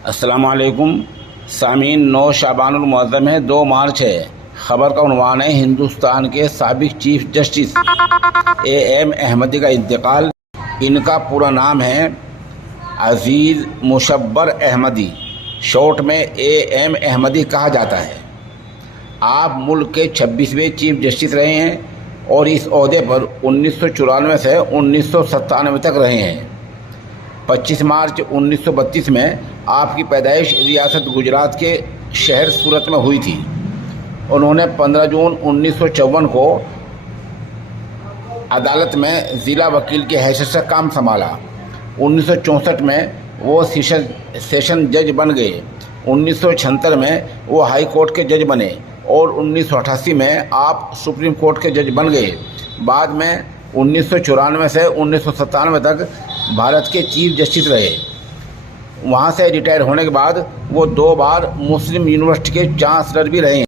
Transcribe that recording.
अस्सलामुअलैकुम सामीन। 9 शाबानुल मुअज़्ज़म है, 2 मार्च है। ख़बर का उन्वान है, हिंदुस्तान के साबिक़ चीफ जस्टिस A.M. अहमदी का इंतकाल। इनका पूरा नाम है अज़ीज़ मुशब्बर अहमदी, शॉर्ट में A.M. अहमदी कहा जाता है। आप मुल्क के 26वें चीफ जस्टिस रहे हैं और इस ओहदे पर 1994 से 1997 तक रहे हैं। 25 मार्च 1932 में आपकी पैदाइश रियासत गुजरात के शहर सूरत में हुई थी। उन्होंने 15 जून 1954 को अदालत में ज़िला वकील की हैसियत से काम संभाला। 1964 में वो सेशन जज बन गए। 1976 में वो हाई कोर्ट के जज बने और 1988 में आप सुप्रीम कोर्ट के जज बन गए। बाद में 1994 से 1997 तक भारत के चीफ जस्टिस रहे। वहाँ से रिटायर होने के बाद वो 2 बार मुस्लिम यूनिवर्सिटी के चांसलर भी रहे हैं।